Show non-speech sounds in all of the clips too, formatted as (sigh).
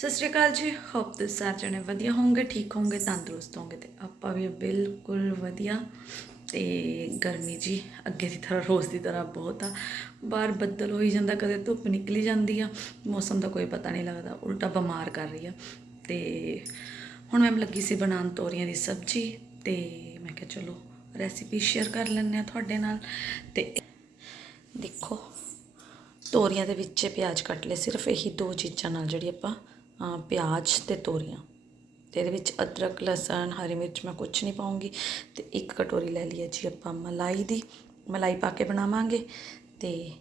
ਸਤਿ ਸ਼੍ਰੀ ਅਕਾਲ ਜੀ ਹੋਪ ਤੁਸੀਂ ਸਾਰੇ ਜਣੇ ਵਧੀਆ ਹੋਵੋਗੇ, ਠੀਕ ਹੋਵੋਗੇ, ਤੰਦਰੁਸਤ ਹੋਵੋਗੇ ਤੇ ਆਪਾਂ ਵੀ ਬਿਲਕੁਲ ਵਧੀਆ ਤੇ ਗਰਮੀ ਜੀ ਅੱਗੇ ਦੀ ਤਰ੍ਹਾਂ, ਰੋਜ਼ ਦੀ ਤਰ੍ਹਾਂ ਬਹੁਤ ਆ। ਬਾਹਰ ਬੱਦਲ ਹੋਈ ਜਾਂਦਾ, ਕਦੇ ਧੁੱਪ ਨਿਕਲੀ ਜਾਂਦੀ ਆ, ਮੌਸਮ ਦਾ ਕੋਈ ਪਤਾ ਨਹੀਂ ਲੱਗਦਾ, ਉਲਟਾ ਬਿਮਾਰ ਕਰ ਰਹੀ ਆ। ਤੇ ਹੁਣ ਮੈਂ ਲੱਗੀ ਸੀ ਬਣਾਉਣ ਤੋਰੀਆਂ ਦੀ ਸਬਜ਼ੀ ਤੇ ਮੈਂ ਕਿਹਾ ਚਲੋ ਰੈਸਿਪੀ ਸ਼ੇਅਰ ਕਰ ਲੈਂਦੇ ਆ ਤੁਹਾਡੇ ਨਾਲ। ਤੇ ਦੇਖੋ, ਤੋਰੀਆਂ ਦੇ ਵਿੱਚ ਪਿਆਜ਼ ਕੱਟ ਲਏ, ਸਿਰਫ ਇਹੀ ਦੋ ਚੀਜ਼ਾਂ ਨਾਲ ਜਿਹੜੀ ਆਪਾਂ ਪਿਆਜ਼ ਅਤੇ ਤੋਰੀਆਂ। ਤੇ ਇਹਦੇ ਵਿੱਚ ਅਦਰਕ, ਲਸਣ, ਹਰੀ ਮਿਰਚ ਮੈਂ ਕੁਛ ਨਹੀਂ ਪਾਉਂਗੀ। ਅਤੇ ਇੱਕ ਕਟੋਰੀ ਲੈ ਲਈ ਹੈ ਜੀ ਆਪਾਂ ਮਲਾਈ ਦੀ। ਮਲਾਈ ਪਾ ਕੇ ਬਣਾਵਾਂਗੇ। ਅਤੇ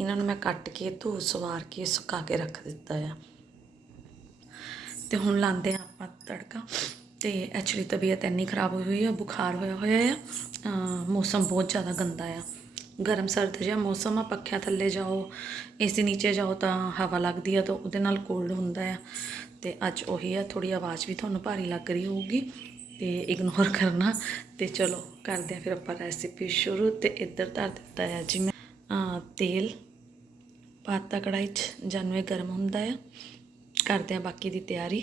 ਇਹਨਾਂ ਨੂੰ ਮੈਂ ਕੱਟ ਕੇ ਧੋ ਸਵਾਰ ਕੇ ਸੁਕਾ ਕੇ ਰੱਖ ਦਿੱਤਾ ਆ। ਤੇ ਹੁਣ ਲਾਉਂਦੇ ਆ ਆਪਾਂ ਤੜਕਾ। ਤੇ ਐਕਚੁਅਲੀ ਤਬੀਅਤ ਇੰਨੀ ਖਰਾਬ ਹੋਈ ਹੋਈ ਆ, ਬੁਖਾਰ ਹੋਇਆ ਹੋਇਆ ਆ। ਮੌਸਮ ਬਹੁਤ ਜ਼ਿਆਦਾ ਗੰਦਾ ਆ। ਗਰਮ ਸਰਦ ਜਿਹਾ ਮੌਸਮ ਆ, ਪੱਖਿਆਂ ਥੱਲੇ ਜਾਓ, ਏਸੀ ਨੀਚੇ ਜਾਓ ਤਾਂ ਹਵਾ ਲੱਗਦੀ ਆ ਤਾਂ ਉਹਦੇ ਨਾਲ ਕੋਲਡ ਹੁੰਦਾ ਆ। ਤੇ ਅੱਜ ਉਹੀ ਆ ਥੋੜੀ ਆਵਾਜ਼ ਵੀ ਤੁਹਾਨੂੰ ਭਾਰੀ ਲੱਗ ਰਹੀ ਹੋਊਗੀ ਤੇ ਇਗਨੋਰ (laughs) ਕਰਨਾ। ਤੇ ਚਲੋ ਕਰਦੇ ਆ ਫਿਰ ਆਪਾਂ ਰੈਸਿਪੀ ਸ਼ੁਰੂ ਤੇ ਇੱਧਰ ਧਰ ਦਿੱਤਾ ਆ ਜੀ ਮੈਂ। ਤੇਲ, ਪਾਤਾ ਕੜਾਈ 'ਚ ਜਾਨੂੰ ਗਰਮ ਹੁੰਦਾ ਆ। ਕਰਦੇ ਆ ਬਾਕੀ ਦੀ ਤਿਆਰੀ।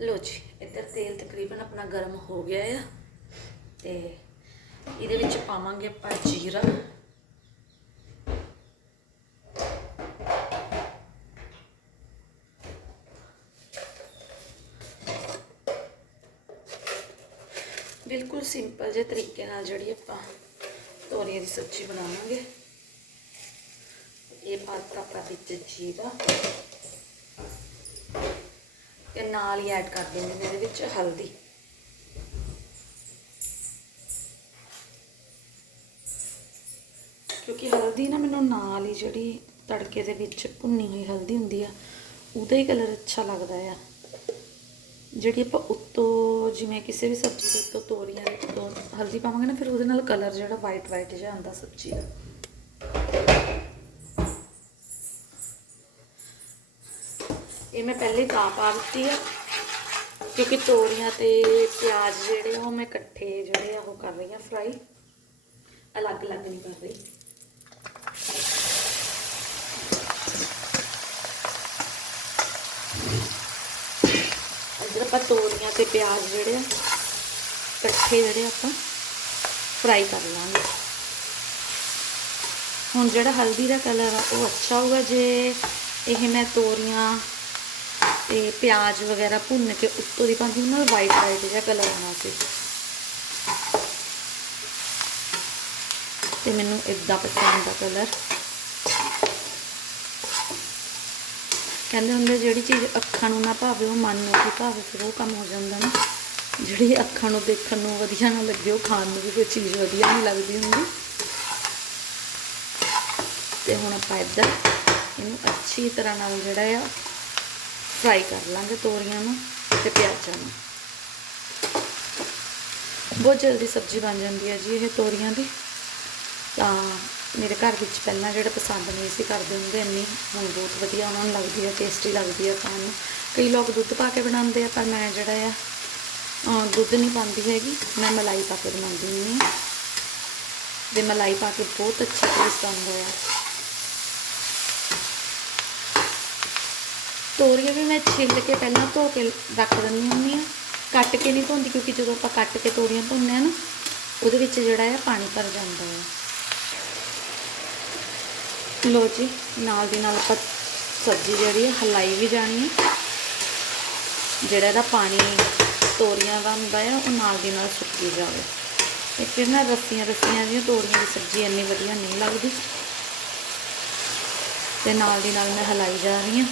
ਲੋ ਜੀ, ਇੱਧਰ ਤੇਲ ਤਕਰੀਬਨ ਆਪਣਾ ਗਰਮ ਹੋ ਗਿਆ ਆ। ਤੇ ਇਹਦੇ ਵਿੱਚ ਪਾਵਾਂਗੇ ਆਪਾਂ ਜੀਰਾ। ਬਿਲਕੁਲ ਸਿੰਪਲ ਜਿਹੇ ਤਰੀਕੇ ਨਾਲ ਜਿਹੜੀ ਆਪਾਂ ਤੋਰੀਆਂ ਦੀ ਸਬਜ਼ੀ ਬਣਾਵਾਂਗੇ। ਇਹ ਪਾਤਾ ਆਪਾਂ ਵਿੱਚ ਜੀਰਾ। ਤੇ ਨਾਲ ਹੀ ਐਡ ਕਰ ਦਿੰਦੇ ਨੇ ਇਹਦੇ ਵਿੱਚ ਹਲਦੀ। ਕਿਉਂਕਿ ਹਲਦੀ ਨਾ ਮੈਨੂੰ ਨਾਲ ਹੀ ਜਿਹੜੀ ਤੜਕੇ ਦੇ ਵਿੱਚ ਭੁੰਨੀ ਹੋਈ ਹਲਦੀ ਹੁੰਦੀ ਆ, ਉਹਦਾ ਹੀ ਕਲਰ ਅੱਛਾ ਲੱਗਦਾ ਆ। ਜਿਹੜੀ ਆਪਾਂ ਉੱਤੋਂ ਜਿਵੇਂ ਕਿਸੇ ਵੀ ਸਬਜ਼ੀ ਦੇ ਉੱਤੋਂ ਤੋਰੀਆਂ ਦੇ ਉੱਤੋਂ ਹਲਦੀ ਪਾਵਾਂਗੇ ਨਾ, ਫਿਰ ਉਹਦੇ ਨਾਲ ਕਲਰ ਜਿਹੜਾ ਵਾਈਟ ਵਾਈਟ ਜਿਹਾ ਆਉਂਦਾ ਸਬਜ਼ੀ ਦਾ। ਇਹ ਮੈਂ ਪਹਿਲੇ ਤਾਂ ਪਾ ਦਿੱਤੀ ਆ, ਕਿਉਂਕਿ ਤੋਰੀਆਂ ਤੇ ਪਿਆਜ਼ ਜਿਹੜੇ ਆ ਉਹ ਮੈਂ ਇਕੱਠੇ ਜਿਹੜੇ ਆ ਉਹ ਕਰ ਰਹੀ ਆ ਫਰਾਈ ਅਲੱਗ-ਅਲੱਗ ਨਹੀਂ ਕਰ ਰਹੀ ਇੱਧਰ ਆਪਾਂ ਤੋਰੀਆਂ ਤੇ ਪਿਆਜ਼ ਜਿਹੜੇ ਆ, ਇਕੱਠੇ ਜਿਹੜੇ ਆਪਾਂ ਫਰਾਈ ਕਰ ਲਾਂਗੇ। ਹੁਣ ਜਿਹੜਾ ਹਲਦੀ ਦਾ ਕਲਰ ਆ, ਉਹ ਅੱਛਾ ਹੋਊਗਾ ਜੇ ਇਹ ਮੈਂ ਤੋਰੀਆਂ ਤੇ ਪਿਆਜ਼ ਵਗੈਰਾ ਭੁੰਨ ਕੇ ਉੱਤੋਂ ਦੀ ਪਾਉਂਦੀ ਉਹਨਾਂ ਦਾ ਵਾਈਟ ਵਾਈਟ ਜਿਹਾ ਕਲਰ ਆਉਣਾ ਸੀ। ਤੇ ਮੈਨੂੰ ਇਦਾਂ ਪਸੰਦ ਆ ਕਲਰ ਕਹਿੰਦੇ ਹੁੰਦੇ ਜਿਹੜੀ ਚੀਜ਼ ਅੱਖਾਂ ਨੂੰ ਨਾ ਭਾਵੇ, ਉਹ ਮਨ ਨੂੰ ਵੀ ਭਾਵੇ, ਫਿਰ ਉਹ ਕੰਮ ਹੋ ਜਾਂਦਾ ਨਾ। ਜਿਹੜੀ ਅੱਖਾਂ ਨੂੰ ਦੇਖਣ ਨੂੰ ਵਧੀਆ ਨਾ ਲੱਗੇ, ਉਹ ਖਾਣ ਨੂੰ ਵੀ ਕੋਈ ਚੀਜ਼ ਵਧੀਆ ਨਹੀਂ ਲੱਗਦੀ ਹੁੰਦੀ। ਤੇ ਹੁਣ ਆਪਾਂ ਇੱਧਰ ਇਹਨੂੰ ਅੱਛੀ ਤਰ੍ਹਾਂ ਨਾਲ ਜਿਹੜਾ ਆ ਫਰਾਈ ਕਰ ਲਾਂਗੇ ਤੋਰੀਆਂ ਨੂੰ ਤੇ ਪਿਆਜ਼ਾਂ ਨੂੰ। ਬਹੁਤ ਜਲਦੀ ਸਬਜ਼ੀ ਬਣ ਜਾਂਦੀ ਹੈ ਜੀ ਇਹ ਤੋਰੀਆਂ ਦੀ। ਤਾਂ ਮੇਰੇ ਘਰ ਵਿੱਚ ਪਹਿਲਾਂ ਜਿਹੜੇ ਪਸੰਦ ਨਹੀਂ ਸੀ ਕਰਦੇ ਹੁੰਦੇ ਇੰਨੀ ਹੁਣ ਬਹੁਤ ਵਧੀਆ ਉਹਨਾਂ ਨੂੰ ਲੱਗਦੀ ਹੈ ਟੇਸਟੀ ਲੱਗਦੀ ਹੈ ਖਾਣ ਨੂੰ। ਕਈ ਲੋਕ ਦੁੱਧ ਪਾ ਕੇ ਬਣਾਉਂਦੇ ਆ, ਪਰ ਮੈਂ ਜਿਹੜਾ ਆ ਦੁੱਧ ਨਹੀਂ ਪਾਉਂਦੀ ਹੈਗੀ, ਮੈਂ ਮਲਾਈ ਪਾ ਕੇ ਬਣਾਉਂਦੀ ਹੁੰਦੀ ਹਾਂ ਤੇ ਮਲਾਈ ਪਾ ਕੇ ਬਹੁਤ ਅੱਛਾ ਟੇਸਟ ਆਉਂਦਾ ਆ। ਤੋਰੀਆਂ ਵੀ ਮੈਂ ਛਿੱਲ ਕੇ ਪਹਿਲਾਂ ਧੋ ਕੇ ਰੱਖ ਦਿੰਦੀ ਹੁੰਦੀ ਹਾਂ ਕੱਟ ਕੇ ਨਹੀਂ ਧੋਂਦੀ, ਕਿਉਂਕਿ ਜਦੋਂ ਆਪਾਂ ਕੱਟ ਕੇ ਤੋਰੀਆਂ ਧੋਂਦੇ ਆ ਨਾ, ਉਹਦੇ ਵਿੱਚ ਜਿਹੜਾ ਹੈ ਪਾਣੀ ਭਰ ਜਾਂਦਾ ਹੈ ਲੋ ਜੀ, ਨਾਲ ਦੀ ਨਾਲ ਆਪਾਂ ਸਬਜ਼ੀ ਜਿਹੜੀ ਹੈ ਹਲਾਈ ਵੀ ਜਾਣੀ ਹੈ ਜਿਹੜਾ ਇਹਦਾ ਪਾਣੀ ਤੋਰੀਆਂ ਦਾ ਹੁੰਦਾ ਹੈ ਉਹ ਨਾਲ ਦੀ ਨਾਲ ਸੁੱਕੀ ਜਾਵੇ। ਤੇ ਫਿਰ ਨਾ ਰੱਸੀਆਂ ਰੱਸੀਆਂ ਦੀਆਂ ਤੋਰੀਆਂ ਦੀ ਸਬਜ਼ੀ ਇੰਨੀ ਵਧੀਆ ਨਹੀਂ ਲੱਗਦੀ। ਤੇ ਨਾਲ ਦੀ ਨਾਲ ਮੈਂ ਹਲਾਈ ਜਾ ਰਹੀ ਹਾਂ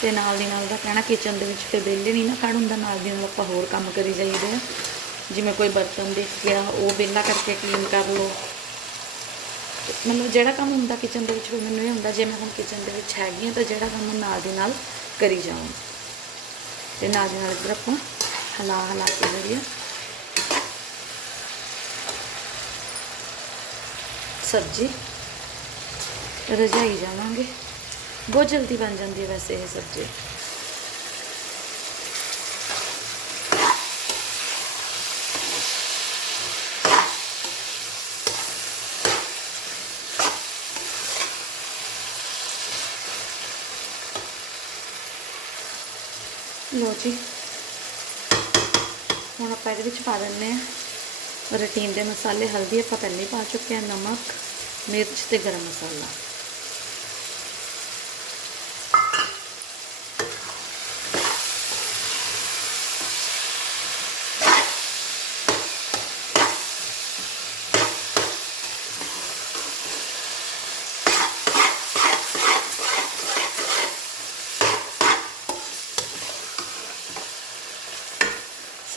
ਤੇ ਨਾਲ ਦੀ ਨਾਲ ਦਾ ਕਹਿਣਾ ਕਿਚਨ ਦੇ ਵਿੱਚ ਫਿਰ ਵਿਹਲੇ ਨਹੀਂ ਨਾ ਖੜ ਹੁੰਦਾ, ਨਾਲ ਦੀ ਨਾਲ ਆਪਾਂ ਹੋਰ ਕੰਮ ਕਰੀ ਜਾਈਦੇ ਆ। ਜਿਵੇਂ ਕੋਈ ਬਰਤਨ ਦੇਖ ਗਿਆ ਉਹ ਵਿਹਲਾ ਕਰਕੇ ਕਲੀਨ ਕਰ ਲਓ। ਤੇ ਮਤਲਬ ਜਿਹੜਾ ਕੰਮ ਹੁੰਦਾ ਕਿਚਨ ਦੇ ਵਿੱਚ ਫਿਰ ਮੈਨੂੰ ਇਹ ਹੁੰਦਾ, ਜੇ ਮੈਂ ਹੁਣ ਕਿਚਨ ਦੇ ਵਿੱਚ ਹੈਗੀ ਹਾਂ ਤਾਂ ਜਿਹੜਾ ਕੰਮ ਨਾਲ ਦੀ ਨਾਲ ਕਰੀ ਜਾਵਾਂ। ਤੇ ਨਾਲ ਦੀ ਨਾਲ ਇੱਧਰ ਆਪਾਂ ਹਲਾ ਹਲਾ ਕੇ ਜਿਹੜੀ ਸਬਜ਼ੀ ਰਜਾਈ ਜਾਵਾਂਗੇ। ਬਹੁਤ ਜਲਦੀ ਬਣ ਜਾਂਦੀ ਹੈ ਵੈਸੇ ਇਹ ਸਬਜ਼ੀ। ਲੋ ਜੀ। ਹੁਣ ਆਪਾਂ ਇਹਦੇ ਵਿੱਚ ਪਾ ਦਿੰਦੇ ਆ ਰੂਟੀਨ ਦੇ ਮਸਾਲੇ, ਹਲਦੀ ਆਪਾਂ ਪਹਿਲੇ ਹੀ ਪਾ ਚੁੱਕੇ ਆ ਨਮਕ, ਮਿਰਚ ਤੇ ਗਰਮ ਮਸਾਲਾ।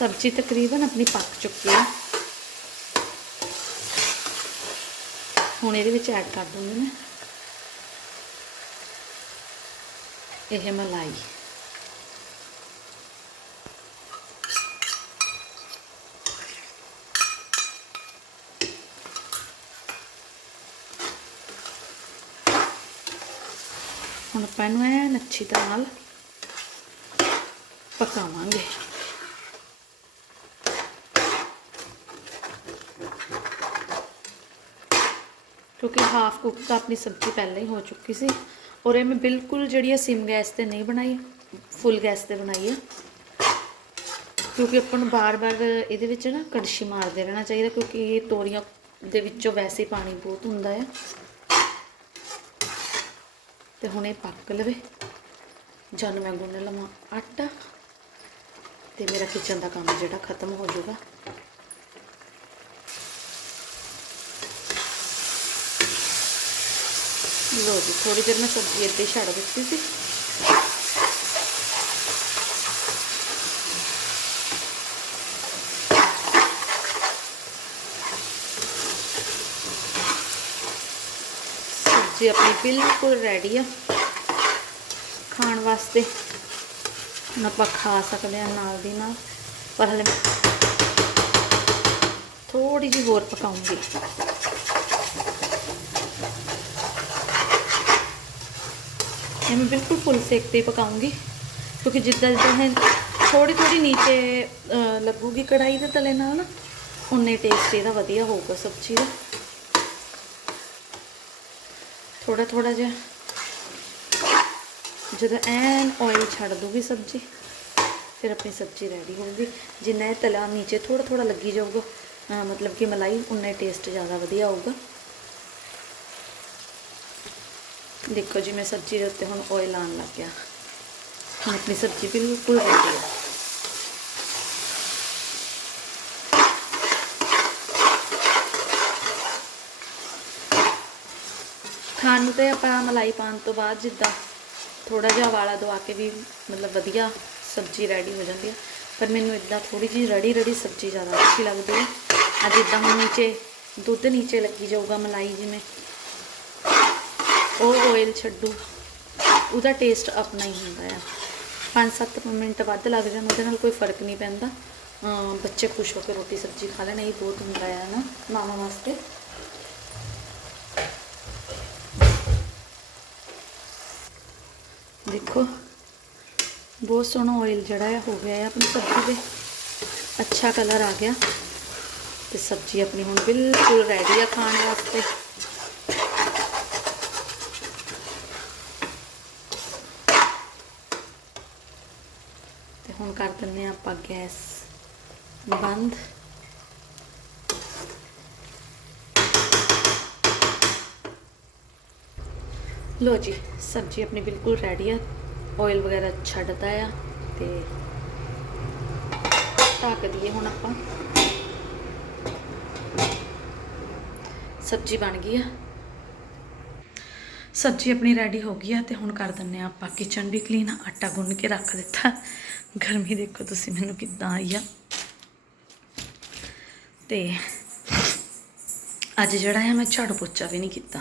ਸਬਜ਼ੀ ਤਕਰੀਬਨ ਆਪਣੀ ਪੱਕ ਚੁੱਕੀ ਹੈ। ਹੁਣ ਇਹਦੇ ਵਿੱਚ ਐਡ ਕਰ ਦੂੰਗੀ ਮੈਂ। ਇਹ ਮਲਾਈ। ਹੁਣ ਆਪਾਂ ਇਹਨੂੰ ਐਨ ਅੱਛੀ ਤਰ੍ਹਾਂ ਨਾਲ ਪਕਾਵਾਂਗੇ। ਕਿਉਂਕਿ ਹਾਫ ਕੁੱਕ ਤਾਂ ਆਪਣੀ ਸਬਜ਼ੀ ਪਹਿਲਾਂ ਹੀ ਹੋ ਚੁੱਕੀ ਸੀ। ਔਰ ਇਹ ਮੈਂ ਬਿਲਕੁਲ ਜਿਹੜੀ ਹੈ ਸਿਮ ਗੈਸ ਤੇ ਨਹੀਂ ਬਣਾਈ ਫੁੱਲ ਗੈਸ ਤੇ ਬਣਾਈ ਹੈ ਕਿਉਂਕਿ ਆਪਾਂ ਨੂੰ ਬਾਰ-ਬਾਰ ਇਹਦੇ ਵਿੱਚ ਨਾ ਕੜਛੀ ਮਾਰਦੇ ਰਹਿਣਾ ਚਾਹੀਦਾ, ਕਿਉਂਕਿ ਇਹ ਤੋਰੀਆਂ ਦੇ ਵਿੱਚੋਂ ਵੈਸੇ ਹੀ ਪਾਣੀ ਬਹੁਤ ਹੁੰਦਾ ਹੈ ਤੇ ਹੁਣ ਇਹ ਪੱਕ ਲਵੇ। ਜਦ ਮੈਂ ਗੁੰਨ ਲਵਾਂ ਆਟਾ। ਤੇ ਮੇਰਾ ਕਿਚਨ ਦਾ ਕੰਮ ਜਿਹੜਾ ਖਤਮ ਹੋ ਜਾਊਗਾ। ਲੋ ਜੀ ਥੋੜੀ ਦੇਰ ਮੈਂ ਸਬਜ਼ੀ ਇੱਥੇ ਛੱਡ ਦਿੱਤੀ ਸੀ। ਸਬਜ਼ੀ ਆਪਣੀ ਬਿਲਕੁਲ ਰੈਡੀ ਆ। ਖਾਣ ਵਾਸਤੇ ਹੁਣ ਆਪਾਂ ਖਾ ਸਕਦੇ ਹਾਂ ਨਾਲ ਦੀ ਨਾਲ, ਪਰ ਹਲੇ ਥੋੜੀ ਜਿਹੀ ਹੋਰ ਪਕਾਉਂਗੀ। ਇਹ ਮੈਂ ਬਿਲਕੁਲ ਫੁੱਲ ਸੇਕ ਤੇ ਹੀ ਕਿਉਂਕਿ ਜਿੱਦਾਂ ਜਿੱਦਾਂ ਇਹ ਥੋੜੀ ਥੋੜੀ ਨੀਚੇ ਅਹ, ਲੱਗੂਗੀ ਕੜਾਈ ਦੇ ਤਲੇ ਨਾਲ ਨਾ ਉਨੇ ਟੇਸਟ ਇਹਦਾ ਵਧੀਆ ਹੋਊਗਾ ਸਬਜ਼ੀ ਦਾ ਥੋੜਾ ਥੋੜਾ ਜਿਹਾ ਜਦੋਂ ਐਨ ਆਇਲ ਛੱਡ ਦੂਗੀ ਸਬਜ਼ੀ ਫਿਰ ਆਪਣੀ ਸਬਜ਼ੀ ਰੈਡੀ ਹੋਊਗੀ। ਜਿੰਨਾ ਇਹ ਤਲਾ ਨੀਚੇ ਥੋੜਾ ਥੋੜਾ ਲੱਗੀ ਜਾਊਗਾ ਮਤਲਬ ਕਿ ਮਲਾਈ ਉਨਾ ਟੇਸਟ ਜ਼ਿਆਦਾ ਵਧੀਆ ਆਊਗਾ ਦੇਖੋ ਜੀ, ਮੈਂ ਸਬਜ਼ੀ ਦੇ ਉੱਤੇ ਹੁਣ ਆਇਲ ਆਉਣ ਲੱਗ ਗਿਆ। ਹੁਣ ਆਪਣੀ ਸਬਜ਼ੀ ਬਿਲਕੁਲ ਰੈਡੀ ਹੈ ਖਾਣ ਨੂੰ ਤੇ ਆਪਾਂ ਮਲਾਈ ਪਾਉਣ ਤੋਂ ਬਾਅਦ ਜਿੱਦਾਂ ਥੋੜਾ ਜਿਹਾ ਵਾਲਾ ਦਵਾ ਕੇ ਵੀ ਮਤਲਬ ਵਧੀਆ ਸਬਜ਼ੀ ਰੈਡੀ ਹੋ ਜਾਂਦੀ ਹੈ ਪਰ ਮੈਨੂੰ ਇਦਾਂ ਥੋੜੀ ਜਿਹੀ ਰੜੀ ਰੜੀ ਸਬਜ਼ੀ ਜ਼ਿਆਦਾ ਅੱਛੀ ਲੱਗਦੀ ਹੈ ਅੱਜ ਇਦਾਂ ਹੁਣ ਨੀਚੇ ਦੁੱਧ ਨੀਚੇ ਲੱਗੀ ਜਾਊਗਾ ਮਲਾਈ ਜਿਵੇਂ। ਉਹ ਆਇਲ ਛੱਡੂ। ਉਹਦਾ ਟੇਸਟ ਆਪਣਾ ਹੀ ਹੁੰਦਾ ਆ। 5-7 ਮਿੰਟ ਵੱਧ ਲੱਗ ਜਾਣ, ਉਹਦੇ ਨਾਲ ਕੋਈ ਫ਼ਰਕ ਨਹੀਂ ਪੈਂਦਾ। ਬੱਚੇ ਖੁਸ਼ ਹੋ ਕੇ ਰੋਟੀ ਸਬਜ਼ੀ ਖਾ ਲੈਣ, ਇਹ ਬਹੁਤ ਹੁੰਦਾ ਆ ਨਾ ਮਾਮਾ ਵਾਸਤੇ। ਦੇਖੋ, ਬਹੁਤ ਸੋਹਣਾ ਆਇਲ ਜਿਹੜਾ ਹੈ ਹੋ ਗਿਆ ਹੈ ਆਪਣੀ ਸਬਜ਼ੀ ਦੇ ਅੱਛਾ ਕਲਰ ਆ ਗਿਆ। ਤੇ ਸਬਜ਼ੀ ਆਪਣੀ ਹੁਣ ਬਿਲਕੁਲ ਰੈਡੀ ਆ ਖਾਣ ਵਾਸਤੇ। ਤੇ ਹੁਣ ਕਰ ਦਿੰਦੇ ਹਾਂ ਆਪਾਂ ਗੈਸ ਬੰਦ। ਲੋ ਜੀ, ਸਬਜ਼ੀ ਆਪਣੀ ਬਿਲਕੁਲ ਰੈਡੀ ਆ। ਆਇਲ ਵਗੈਰਾ ਛੱਡਦਾ ਆ ਤੇ ਢੱਕ ਦਈਏ ਹੁਣ ਆਪਾਂ। ਸਬਜ਼ੀ ਬਣ ਗਈ ਆ। ਸਬਜ਼ੀ ਆਪਣੀ ਰੈਡੀ ਹੋ ਗਈ ਆ ਤੇ ਹੁਣ ਕਰ ਦਿੰਨੇ ਆ ਆਪਾਂ ਕਿਚਨ ਵੀ ਕਲੀਨ ਆਟਾ ਗੁੰਨ ਕੇ ਰੱਖ ਦਿੱਤਾ। ਗਰਮੀ ਦੇਖੋ ਤੁਸੀਂ ਮੈਨੂੰ ਕਿੱਦਾਂ ਆਈ ਆ। ਤੇ ਅੱਜ ਜਿਹੜਾ ਹੈ ਮੈਂ ਝਾੜੂ ਪੋਚਾ ਵੀ ਨਹੀਂ ਕੀਤਾ।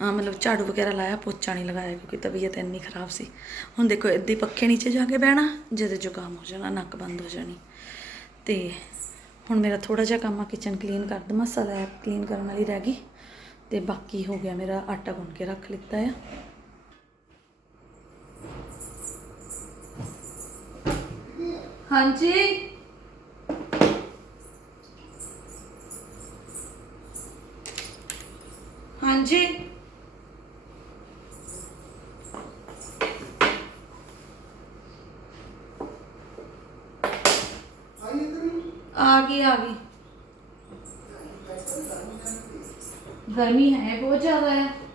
ਆ ਮਤਲਬ ਝਾੜੂ ਵਗੈਰਾ ਲਾਇਆ, ਪੋਚਾ ਨਹੀਂ ਲਗਾਇਆ ਕਿਉਂਕਿ ਤਬੀਅਤ ਇੰਨੀ ਖਰਾਬ ਸੀ। ਹੁਣ ਦੇਖੋ, ਇੱਦੀ ਪੱਖੇ ਨੀਚੇ ਜਾ ਕੇ ਬਹਿਣਾ, ਜਿਹਦੇ ਜ਼ੁਕਾਮ ਹੋ ਜਾਣਾ, ਨੱਕ ਬੰਦ ਹੋ ਜਾਣੀ। ਤੇ ਹੁਣ ਮੇਰਾ ਥੋੜਾ ਜਿਹਾ ਕੰਮ ਆ ਕਿਚਨ ਕਲੀਨ ਕਰ ਦਵਾਂ ਸਲੈਬ ਕਲੀਨ ਕਰਨ ਵਾਲੀ ਰਹਿ ਗਈ। ਤੇ ਬਾਕੀ ਹੋ ਗਿਆ ਮੇਰਾ ਆਟਾ ਗੁੰਨ ਕੇ ਰੱਖ ਲਿੱਤਾ ਆ। हाँ जी। हाँ जी। आ गई आ गई गर्मी है बहुत ज़्यादा है।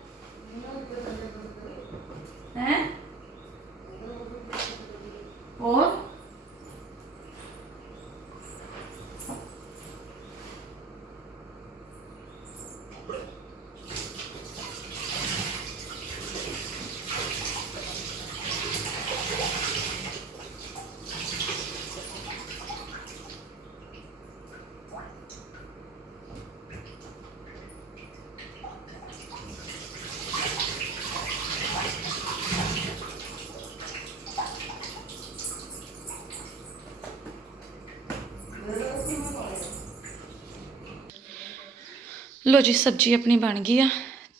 ਲੋ ਜੀ, ਸਬਜ਼ੀ ਆਪਣੀ ਬਣ ਗਈ ਆ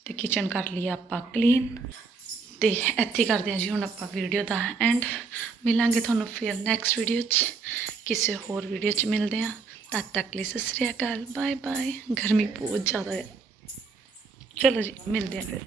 ਤੇ ਕਿਚਨ ਕਰ ਲਿਆ ਆਪਾਂ ਕਲੀਨ ਤੇ ਇੱਥੇ ਕਰਦੇ ਆ ਜੀ ਹੁਣ ਆਪਾਂ ਵੀਡੀਓ ਦਾ ਐਂਡ ਮਿਲਾਂਗੇ ਤੁਹਾਨੂੰ ਫਿਰ ਨੈਕਸਟ ਵੀਡੀਓ 'ਚ। ਕਿਸੇ ਹੋਰ ਵੀਡੀਓ 'ਚ ਮਿਲਦੇ ਆ। ਤਦ ਤੱਕ ਲਈ ਸਤਿ ਸ੍ਰੀ ਅਕਾਲ ਬਾਏ ਬਾਏ ਗਰਮੀ ਬਹੁਤ ਜ਼ਿਆਦਾ ਹੈ ਚਲੋ ਜੀ, ਮਿਲਦੇ ਆ ਫਿਰ।